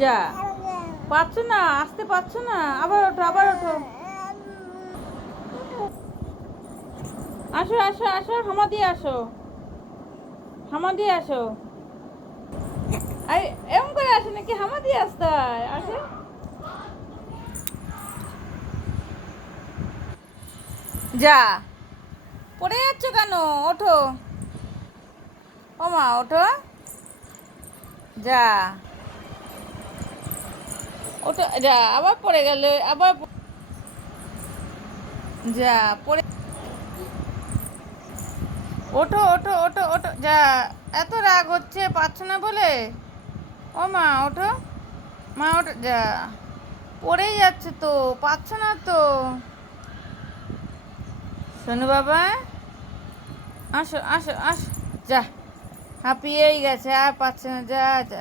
যা। পাচ্ছ না? আসতে পারছ না? আবার ওঠো আবার ওঠো। আসো আসো আসো, হামা দিয়ে আসো। হামা দিয়ে আসো। আরে এমন করে আসে নাকি? হামা দিয়ে আসতে হয়। আসে। যা। পড়ে যাচ্ছ কেন? ওঠো। ও মা ওঠো। যা। ওঠো, যা, আবার পড়ে গেল, আবার যা, পড়ে ওঠো ওঠো ওঠো ওঠো, যা। এত রাগ হচ্ছে পাচ্ছ না বলে? ও মা ওঠো। মা, ওঠো, যা। পড়েই যাচ্ছে তো পাচ্ছ না তো? শোনো বাবা। আসো আসো আসো। যা হাঁপিয়েই গেছে আর পাচ্ছে না। যা যা।